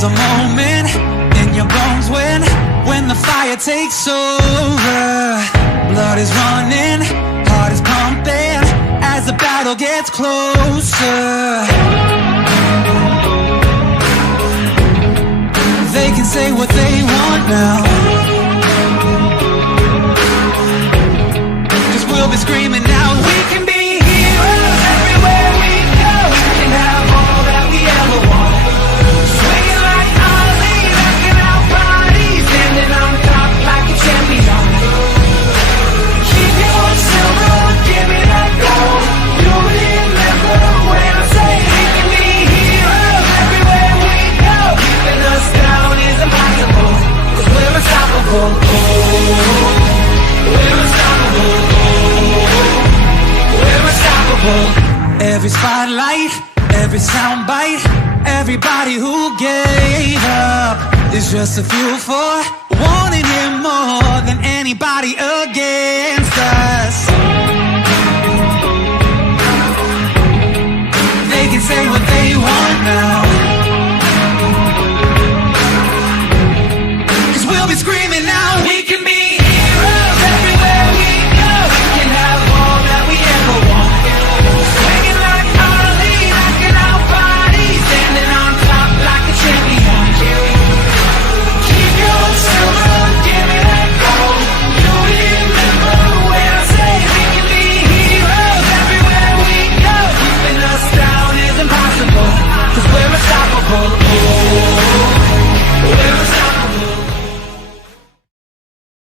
There's a moment in your bones when the fire takes over. Blood is running, heart is pumping as the battle gets closer. They can say what they want now, 'cause we'll be screaming out, we can be heroes everywhere we go. We can have all that we ever want. Swinging like Ali, rocking our bodies, standing on top like a champion. Keep your silver, give me that gold. You'll remember when I say we can be heroes everywhere we go. Keeping us down is impossible, 'cause we're unstoppable. Oh, we're unstoppable. Oh, we're unstoppable. Every spotlight, every soundbite, everybody who gave up is just a fuel for wanting him more than anybody again.